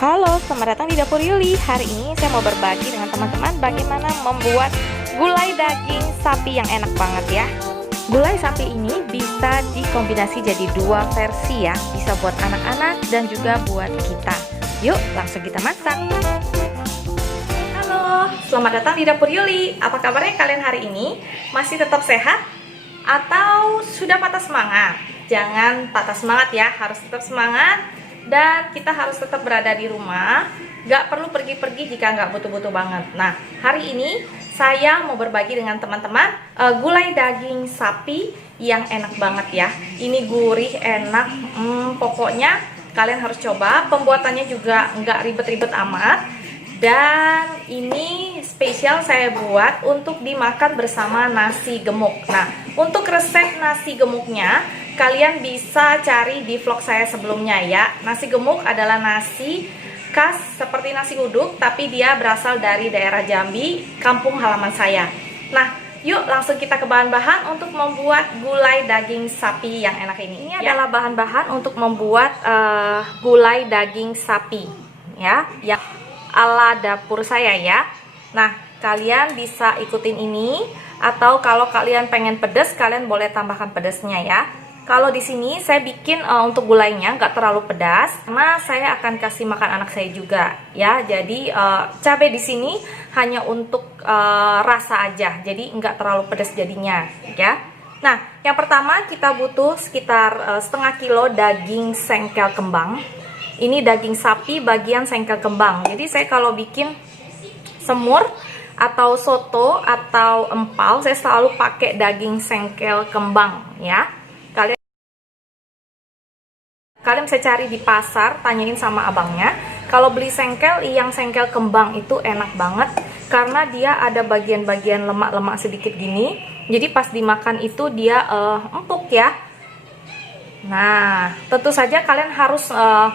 Halo, selamat datang di Dapur Yuli. Hari ini saya mau berbagi dengan teman-teman bagaimana membuat gulai daging sapi yang enak banget ya. Gulai sapi ini bisa dikombinasi jadi dua versi ya. Bisa buat anak-anak dan juga buat kita. Yuk, langsung kita masak. Halo, selamat datang di Dapur Yuli. Apa kabarnya kalian hari ini? Masih tetap sehat? Atau sudah patah semangat? Jangan patah semangat ya, harus tetap semangat. Dan kita harus tetap berada di rumah, gak perlu pergi-pergi jika nggak butuh-butuh banget. Nah, hari ini saya mau berbagi dengan teman-teman gulai daging sapi yang enak banget ya. Ini gurih, enak, pokoknya kalian harus coba. Pembuatannya juga nggak ribet-ribet amat. Dan ini spesial saya buat untuk dimakan bersama nasi gemuk. Nah, untuk resep nasi gemuknya kalian bisa cari di vlog saya sebelumnya ya. Nasi gemuk adalah nasi khas seperti nasi uduk, tapi dia berasal dari daerah Jambi, kampung halaman saya. Nah, yuk langsung kita ke bahan-bahan untuk membuat gulai daging sapi yang enak ini. Ini adalah bahan-bahan untuk membuat gulai daging sapi ya, yang ala dapur saya ya. Nah, kalian bisa ikutin ini, atau kalau kalian pengen pedas, kalian boleh tambahkan pedasnya ya. Kalau di sini saya bikin untuk gulainya nggak terlalu pedas, karena saya akan kasih makan anak saya juga ya. Jadi cabai di sini hanya untuk rasa aja, jadi nggak terlalu pedas jadinya ya. Nah, yang pertama kita butuh sekitar setengah kilo daging sengkel kembang. Ini daging sapi bagian sengkel kembang. Jadi saya kalau bikin semur atau soto atau empal, saya selalu pakai daging sengkel kembang ya. Kalian bisa cari di pasar, tanyain sama abangnya. Kalau beli sengkel, yang sengkel kembang itu enak banget karena dia ada bagian-bagian lemak-lemak sedikit gini. Jadi pas dimakan itu dia empuk ya. Nah, tentu saja kalian harus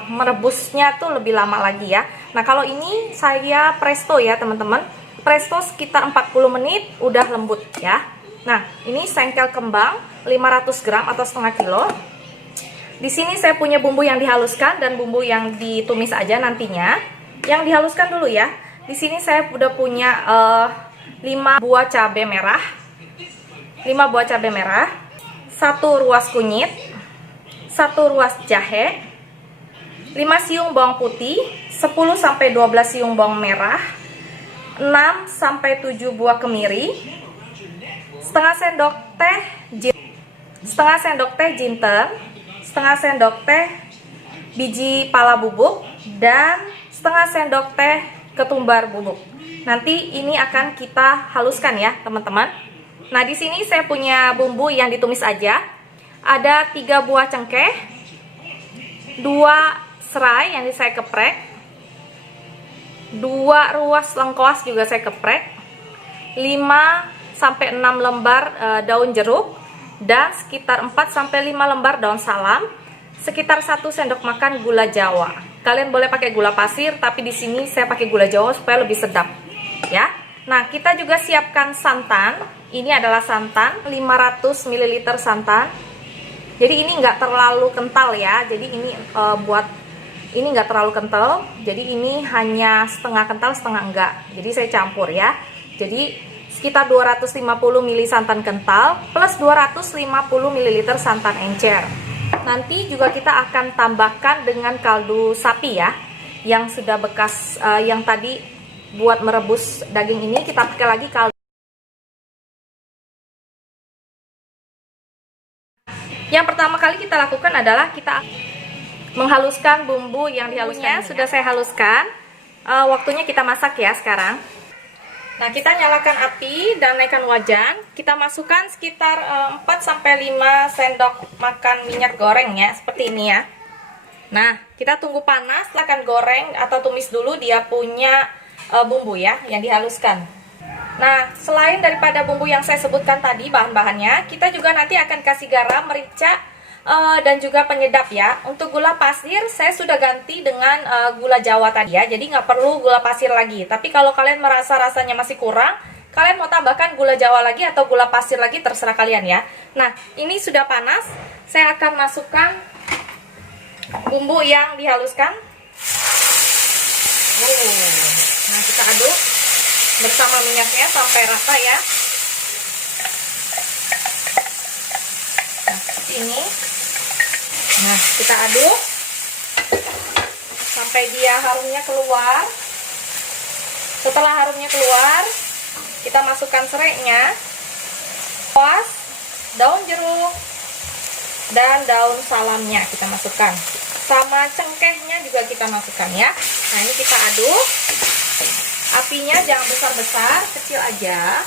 merebusnya tuh lebih lama lagi ya. Nah, kalau ini saya presto ya teman-teman. Presto sekitar 40 menit udah lembut ya. Nah, ini sengkel kembang 500 gram atau setengah kilo. Di sini saya punya bumbu yang dihaluskan dan bumbu yang ditumis aja nantinya. Yang dihaluskan dulu ya. Di sini saya udah punya 5 buah cabai merah. 5 buah cabai merah, 1 ruas kunyit, 1 ruas jahe, 5 siung bawang putih, 10-12 siung bawang merah, 6-7 buah kemiri, setengah sendok teh jinten, setengah sendok teh biji pala bubuk, dan setengah sendok teh ketumbar bubuk. Nanti ini akan kita haluskan ya teman-teman. Nah, di sini saya punya bumbu yang ditumis aja. Ada 3 buah cengkeh, 2 serai yang saya keprek, 2 ruas lengkuas juga saya keprek, 5-6 lembar daun jeruk, dan sekitar 4-5 lembar daun salam, sekitar 1 sendok makan gula Jawa. Kalian boleh pakai gula pasir, tapi di sini saya pakai gula Jawa supaya lebih sedap ya. Nah, kita juga siapkan santan. Ini adalah santan 500 ml santan. Jadi ini nggak terlalu kental ya. Jadi ini ini nggak terlalu kental. Jadi ini hanya setengah kental, setengah enggak. Jadi saya campur ya. Jadi sekitar 250 ml santan kental plus 250 ml santan encer. Nanti juga kita akan tambahkan dengan kaldu sapi ya, yang sudah bekas yang tadi buat merebus daging ini, kita pakai lagi kaldu. Yang pertama kali kita lakukan adalah kita menghaluskan bumbu yang dihaluskan. Sudah saya haluskan. Waktunya kita masak ya sekarang. Nah, kita nyalakan api dan naikkan wajan. Kita masukkan sekitar 4-5 sendok makan minyak goreng ya, seperti ini ya. Nah, kita tunggu panas, akan goreng atau tumis dulu dia punya bumbu ya yang dihaluskan. Nah, selain daripada bumbu yang saya sebutkan tadi bahan-bahannya, kita juga nanti akan kasih garam, merica, dan juga penyedap ya. Untuk gula pasir saya sudah ganti dengan gula Jawa tadi ya, jadi nggak perlu gula pasir lagi. Tapi kalau kalian merasa rasanya masih kurang, kalian mau tambahkan gula Jawa lagi atau gula pasir lagi, terserah kalian ya. Nah, ini sudah panas, saya akan masukkan bumbu yang dihaluskan. bersama minyaknya sampai rata ya. Nah, seperti ini. Nah, kita aduk sampai dia harumnya keluar. Setelah harumnya keluar, kita masukkan serainya, lengkuas, daun jeruk, dan daun salamnya kita masukkan. Sama cengkehnya juga kita masukkan ya. Nah, ini kita aduk. Apinya jangan besar-besar, kecil aja.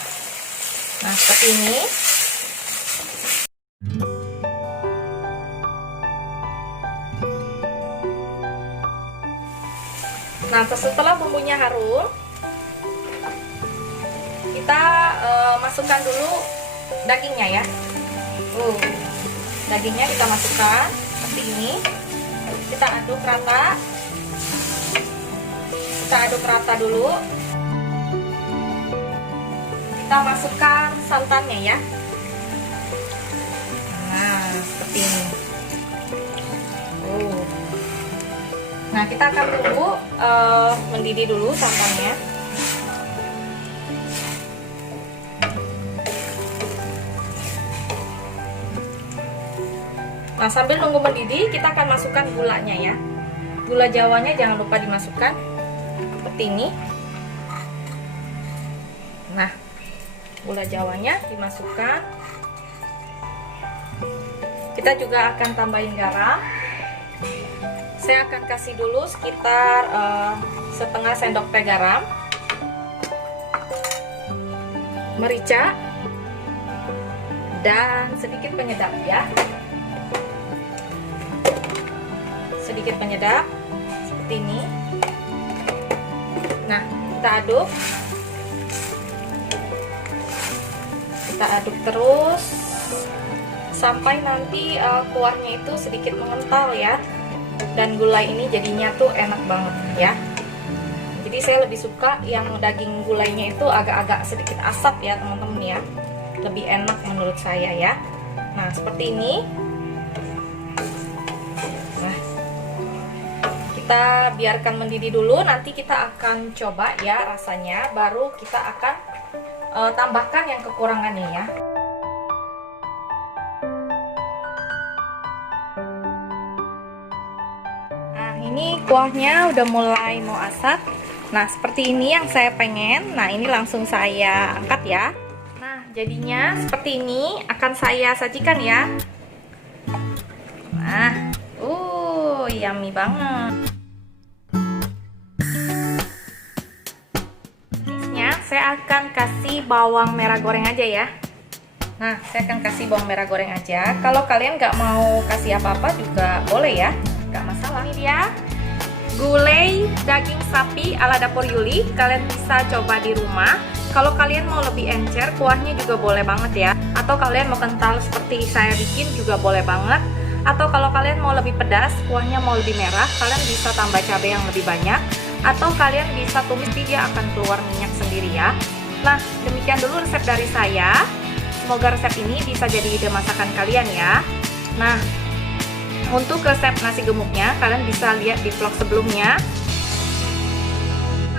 Nah, seperti ini. Nah, setelah bumbunya harum, kita masukkan dulu dagingnya ya. Dagingnya kita masukkan seperti ini. Kita aduk rata. Kita aduk rata dulu. Kita masukkan santannya ya. Nah, seperti ini. Nah, kita akan tunggu mendidih dulu santannya. Nah, sambil nunggu mendidih, kita akan masukkan gulanya ya. Gula jawanya jangan lupa dimasukkan. Seperti ini. Nah, gula jawanya dimasukkan. Kita juga akan tambahin garam. Saya akan kasih dulu sekitar setengah sendok teh garam. Merica. Dan sedikit penyedap ya. Sedikit penyedap seperti ini. Nah, kita aduk. Kita aduk terus sampai nanti kuahnya itu sedikit mengental ya. Dan gulai ini jadinya tuh enak banget ya. Jadi saya lebih suka yang daging gulainya itu agak-agak sedikit asap ya teman-teman ya. Lebih enak menurut saya ya. Nah, seperti ini. Kita biarkan mendidih dulu, nanti kita akan coba ya rasanya, baru kita akan tambahkan yang kekurangannya ya. Nah, ini kuahnya udah mulai mau asap. Nah, seperti ini yang saya pengen. Nah, ini langsung saya angkat ya. Nah, jadinya seperti ini akan saya sajikan ya. Nah, yummy banget. Saya akan kasih bawang merah goreng aja ya. Nah, saya akan kasih bawang merah goreng aja. Kalau kalian nggak mau kasih apa-apa juga boleh ya, nggak masalah. Ini dia gulai daging sapi ala dapur Yuli. Kalian bisa coba di rumah. Kalau kalian mau lebih encer, kuahnya juga boleh banget ya. Atau kalian mau kental seperti saya bikin juga boleh banget. Atau kalau kalian mau lebih pedas, kuahnya mau lebih merah, kalian bisa tambah cabai yang lebih banyak. Atau kalian bisa tumis, dia akan keluar minyak sendiri ya. Nah, demikian dulu resep dari saya. Semoga resep ini bisa jadi ide masakan kalian ya. Nah, untuk resep nasi gemuknya kalian bisa lihat di vlog sebelumnya.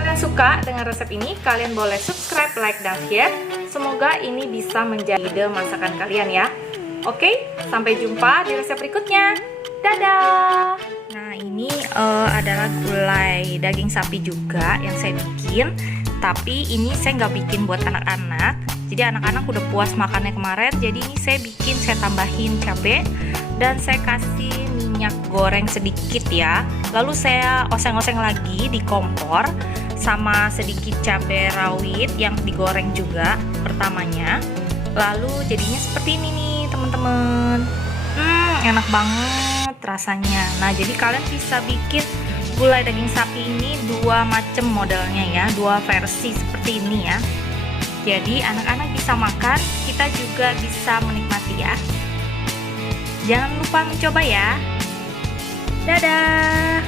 Kalau kalian suka dengan resep ini, kalian boleh subscribe, like, dan share. Semoga ini bisa menjadi ide masakan kalian ya. Oke, sampai jumpa di resep berikutnya. Dadah! Nah, ini adalah gulai daging sapi juga yang saya bikin. Tapi ini saya nggak bikin buat anak-anak. Jadi anak-anak udah puas makannya kemarin. Jadi ini saya bikin, saya tambahin cabai. Dan saya kasih minyak goreng sedikit ya. Lalu saya oseng-oseng lagi di kompor. Sama sedikit cabai rawit yang digoreng juga pertamanya. Lalu jadinya seperti ini nih teman-teman. Enak banget rasanya. Nah, jadi kalian bisa bikin gulai daging sapi ini dua macam modelnya ya, dua versi seperti ini ya. Jadi anak-anak bisa makan, kita juga bisa menikmati ya. Jangan lupa mencoba ya. Dadah.